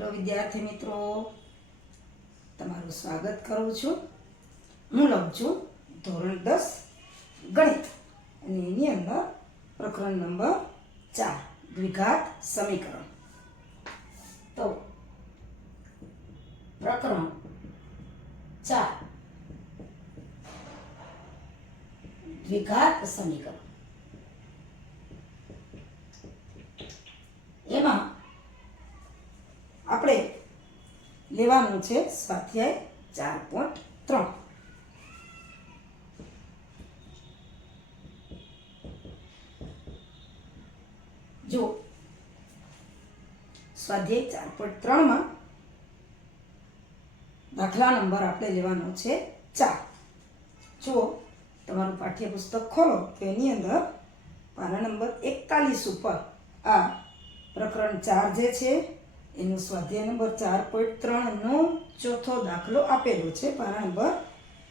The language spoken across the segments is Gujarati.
હેલો વિદ્યાર્થી મિત્રો, તમારું સ્વાગત કરું છું. હું લઉં છું ધોરણ 10 ગણિત અને એની અંદર પ્રકરણ નંબર 4 દ્વિઘાત સમીકરણ. તો પ્રકરણ 4 દ્વિઘાત સમીકરણ. એમાં આપણે લેવાનું છે સ્વાધ્યાય 4.3. જો સ્વાધ્યાય 4.3 માં દાખલા નંબર આપણે લેવાનો છે 4. જો તમારું પાઠ્યપુસ્તક ખોલો તો એની અંદર પાના નંબર 41 ઉપર આ પ્રકરણ 4 જે છે એનું સ્વાધ્યાય નંબર 4.3 નો ચોથો દાખલો આપેલો છે. પાના નંબર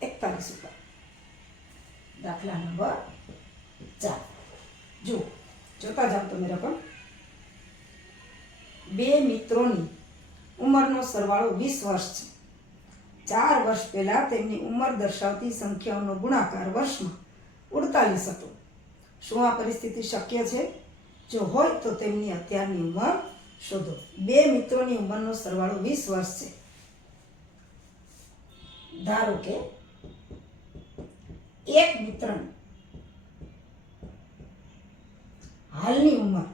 41 ઉપર દાખલા નંબર 4. જો જોતા જાઓ તમે રકમ. બે મિત્રોની ઉંમરનો સરવાળો 20 વર્ષ છે. 4 વર્ષ પહેલા તેમની ઉંમર દર્શાવતી સંખ્યાઓનો ગુણાકાર વર્ષમાં 48 હતો. શું આ પરિસ્થિતિ શક્ય છે? જો હોય તો તેમની અત્યારની ઉંમર શોધો. બે મિત્રોની ઉંમરનો સરવાળો 20 વર્ષ છે. ધારો કે એક મિત્રની હાલની ઉંમર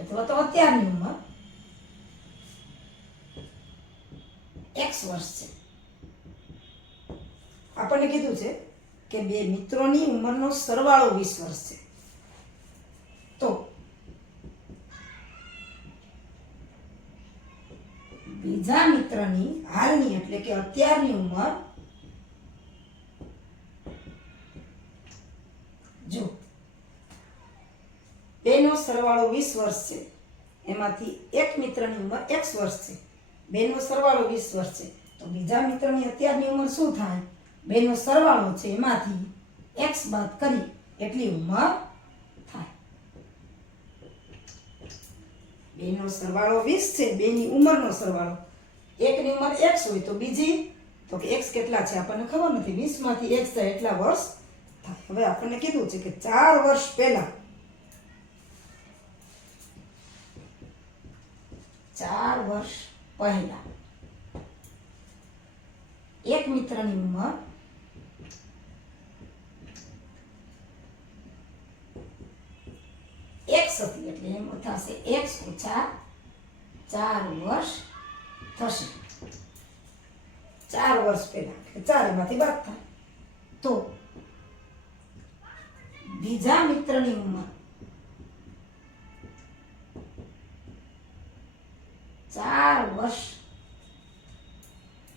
અથવા તો અત્યારની ઉંમર x વર્ષ છે. આપણને કીધું છે કે બે મિત્રોની ઉંમરનો સરવાળો 20 વર્ષ છે. તો બીજા મિત્રની હાલની એટલે કે અત્યારની ઉંમર, જો બેનો સરવાળો 20 વર્ષ છે, એમાંથી એક મિત્રની ઉંમર x વર્ષ છે, બેનો સરવાળો 20 વર્ષ છે, તો બીજા મિત્રની અત્યારની ઉંમર શું થાય? બેનો સરવાળો છે એમાંથી x બાદ કરી એટલી ઉંમર થાય. બેનો સરવાળો 20 છે, બેની ઉંમરનો સરવાળો. એકની ઉંમર x હોય તો બીજી, તો કે x કેટલા છે આપણને ખબર નથી, 20 માંથી x જાય એટલા વર્ષ થાય. હવે આપણને કીધું છે કે 4 વર્ષ પહેલા 4 વર્ષ પહેલા એક મિત્રની ઉંમર x હતી, એટલે એમ થશે x ઓછા 4 વર્ષ થશે. 4 વર્ષ પહેલા એટલે 4 માંથી બાદ થાય. તો બીજા મિત્રની ઉંમર 4 વર્ષ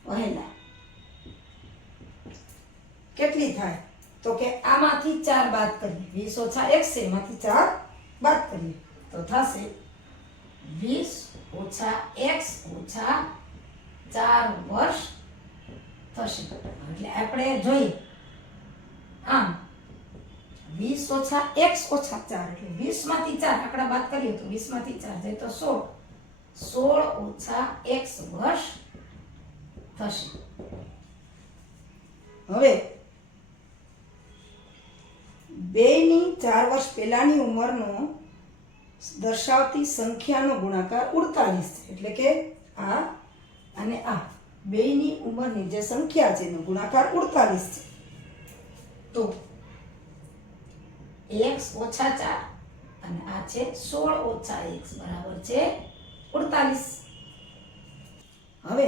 પહેલા કેટલી થાય? તો કે આમાંથી 4 બાદ કરીએ, 20 ઓછા x છે, એમાંથી 4 બાદ કરીએ તો થશે 20 ઓછા x ઓછા 4 વર્ષ થશે. એટલે આપણે જોઈએ આમ 20 ઓછા x ઓછા 4 એટલે 20 માંથી 4 આંકડા બાદ કરીએ તો 20 માંથી 4 જાય તો 16. 16 ઓછા x વર્ષ થશે. હવે બેની 4 વર્ષ પહેલાની ઉંમરનો દર્શાવતી સંખ્યાનો ગુણાકાર 48 છે. એટલે કે આ અને આ બેની ઉંમરની જે સંખ્યા છે એનો ગુણાકાર 48 છે. તો x ઓછા 4 અને આ છે 16 ઓછા x બરાબર છે 48. હવે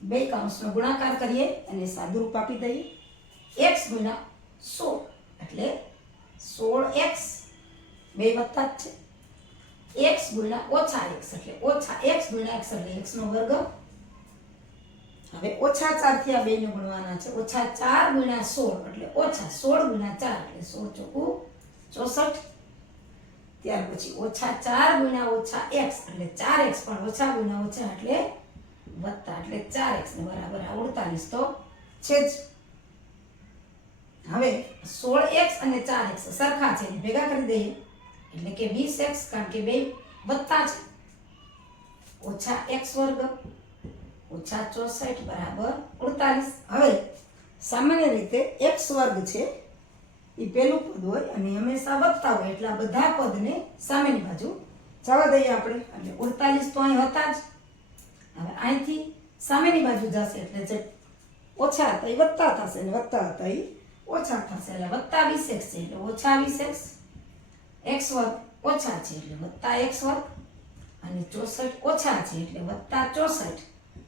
બે કૌંસનો ગુણાકાર કરીએ અને સાદુરૂપ આપી દઈએ. x ગુણ્યા 16 એટલે 16x, બે વત્તા જ છે. x ગુણ્યા ઓછા x એટલે ઓછા x ગુણ્યા x એટલે x નો વર્ગ. હવે ઓછા 4 થી આ બે ને ગુણવાના છે. ઓછા 4 ગુણ્યા 16 એટલે ઓછા 16 ગુણ્યા 4 એટલે 16 ચોકું 64. ત્યાર પછી ઓછા 4 ગુણ્યા ઓછા x એટલે 4x પણ ઓછા ગુણ્યા ઓછા એટલે વત્તા એટલે 4x ને બરાબર 48 તો છે જ. હવે 16x અને 4x સરખા છે, ભેગા કરી દઈએ એટલે કે 20x, કારણ કે બે વત્તા છે ઓછા x વર્ગ ઓછા 64 બરાબર 48. હવે સામાન્ય રીતે x વર્ગ છે એ પહેલું પદ હોય અને હંમેશા વધતા હોય એટલે આ બધા પદને સામેની બાજુ જવા દઈએ આપણે. એટલે 48 તો અહીં હતા જ. હવે અહીંથી સામેની બાજુ જશે એટલે જે ઓછા હતા એ વધતા થશે અને વધતા હતા એ ઓછા થશે. એટલે વત્તા 20x છે એટલે ઓછા 20x. x વર્ગ ઓછા છે એટલે વત્તા x વર્ગ અને 64 ઓછા છે એટલે વત્તા 64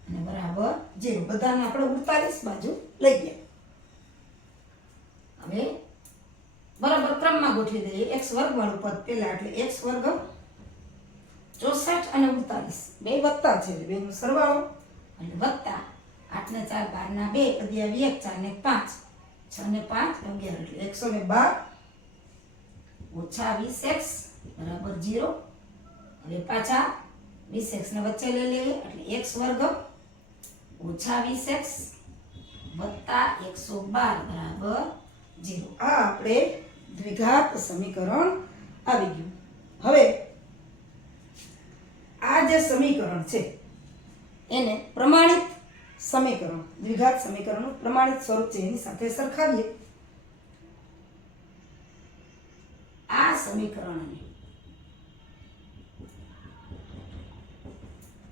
અને બરાબર 0. બધાને આપણે 48 બાજુ લઈ ગયા. હવે બરાબર ક્રમમાં ગોઠવી દઈએ. x વર્ગ વાળું પદ પહેલા એટલે x વર્ગ 64 અને 48 બે વત્તા છે એટલે બેનો સરવાળો એટલે વત્તા 8 ને 4 12 ના 2 અગિયાર 1 4 ને 5 6 ને 5 11 એટલે 112 ઓછા 20x બરાબર 0. હવે પાછા 20x ને વચ્ચે લઈ લઈએ એટલે x વર્ગ ઓછા 20x વત્તા 112 બરાબર 0. આ આપણે દ્વિઘાત સમીકરણ આવી ગયું. હવે આ જે સમીકરણ છે એને પ્રમાણિત સમીકરણ દ્વિઘાત સમીકરણનું પ્રમાણિત સ્વરૂપ છે એની સાથે સરખાવીએ. આ સમીકરણને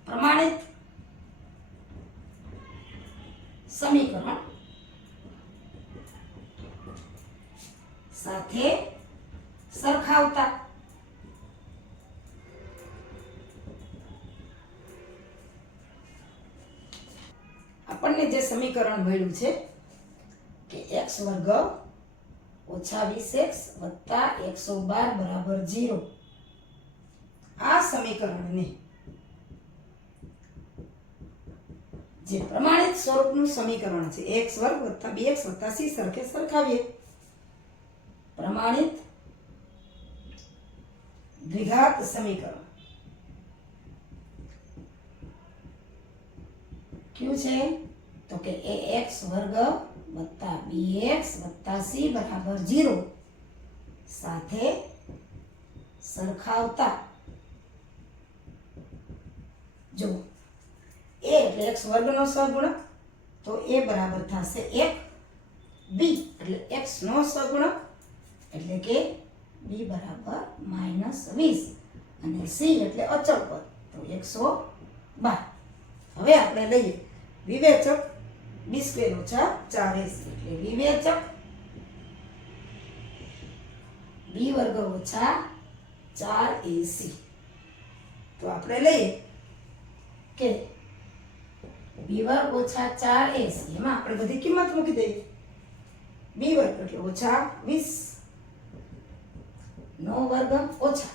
પ્રમાણિત સમીકરણ સાથે સરખાવતા આપણને જે સમીકરણ મળ્યું છે કે x વર્ગ ઓછા 20x વત્તા 112 બરાબર 0. આ સમીકરણને જે પ્રમાણિત સ્વરૂપનું સમીકરણ છે x વર્ગ વત્તા 2x વત્તા c સરખે સરખાવીએ. પ્રમાણિત દ્વિઘાત સમીકરણ કયું છે તો કે ax વર્ગ વત્તા 2x વત્તા c બરાબર 0 સાથે સરખાવતા. જો a એટલે x વર્ગનો સહગુણક તો a બરાબર થશે 1. b એટલે x નો સહગુણક એટલે કે b બરાબર -20 અને c એટલે અચળ પદ તો 112. હવે આપણે લઈએ વિવેચક b² ઓછા 4ac એટલે વિવેચક b વર્ગ ઓછા 4ac. તો આપણે લઈએ કે b વર્ગ ઓછા 4ac એમાં આપણે બધી કિંમત મૂકી દઈએ. b વર્ગ એટલે ઓછા 20 નો વર્ગ ઓછા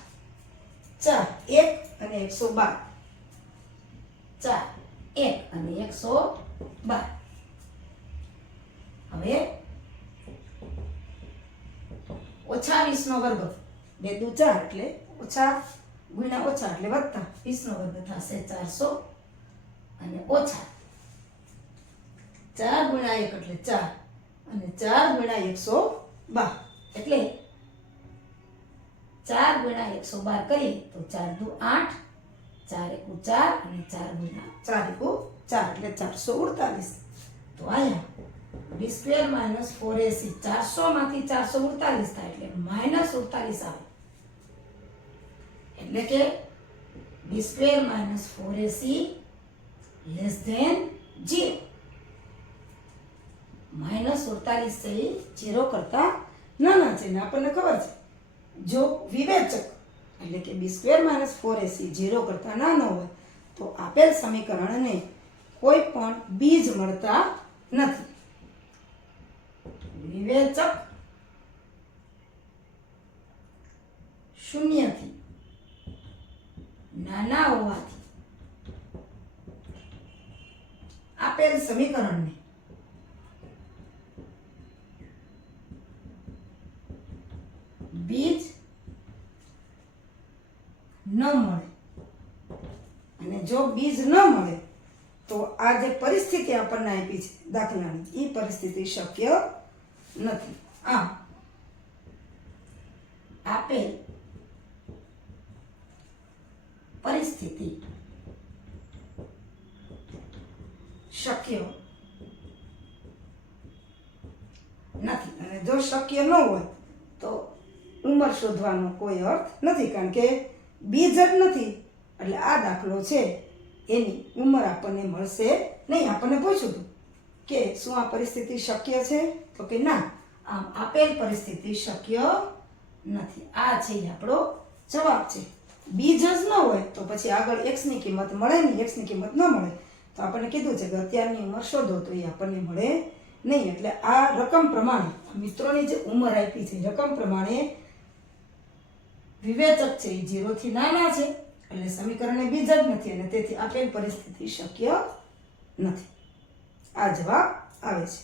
4 1 અને 112 4 1 અને 112. હવે ઓછા 20 નો વર્ગ 2 દુ 4 એટલે ઓછા ગુણ્યા ઓછા એટલે વત્તા 20 નો વર્ગ થશે 400 અને ઓછા 4 ગુણ્યા 1 એટલે 4 અને 4 ગુણ્યા 112 એટલે 4 ગુણ્યા 112 કરીએ તો 4 દુ 8 4 એકુ 4 અને 4 ગુણ્યા 4 એકુ 4 એટલે 448. તો અહીંયા b² - 4ac 400 માંથી 448 થાય એટલે -48 આવે. એટલે કે b² - 4ac લેસ ધેન 0. -48 છે એ 0 કરતા નાના છે ને આપણને ખબર છે જો વિવેચક એટલે કે b² - 4ac 0 કરતા નાનો હોય તો આપેલ સમીકરણને કોઈ પણ બીજ મળતા નથી. વિવેચક 0 થી નાના હોવાથી આપેલ સમીકરણને બીજ ન મળે. અને જો બીજ ન મળે તો આ જે પરિસ્થિતિ આપણને આપી છે દાખલાની એ પરિસ્થિતિ શક્ય નથી. આમ આપેલ પરિસ્થિતિ શક્ય નથી. અને જો શક્ય ન હોય તો ઉંમર શોધવાનો કોઈ અર્થ નથી, કારણ કે બીજ જ નથી. એટલે આ દાખલો છે એની ઉંમર આપણને મળશે નહીં. આપણને પૂછ્યું હતું કે શું આ પરિસ્થિતિ શક્ય છે, તો કે ના, આમ આપેલ પરિસ્થિતિ શક્ય નથી. આ છે એ આપણો જવાબ છે. બીજ જ ન હોય તો પછી આગળ એક્સની કિંમત મળે નહીં, એક્સની કિંમત ન મળે તો આપણને કીધું છે કે અત્યારની ઉંમર શોધો, તો એ આપણને મળે નહીં. એટલે આ રકમ પ્રમાણે મિત્રોની જે ઉંમર આપી છે રકમ પ્રમાણે વિવેચક છે એ 0 થી નાના છે, એટલે સમીકરણને બીજ જ નથી અને તેથી આપેલ પરિસ્થિતિ શક્ય નથી. આ જવાબ આવે છે.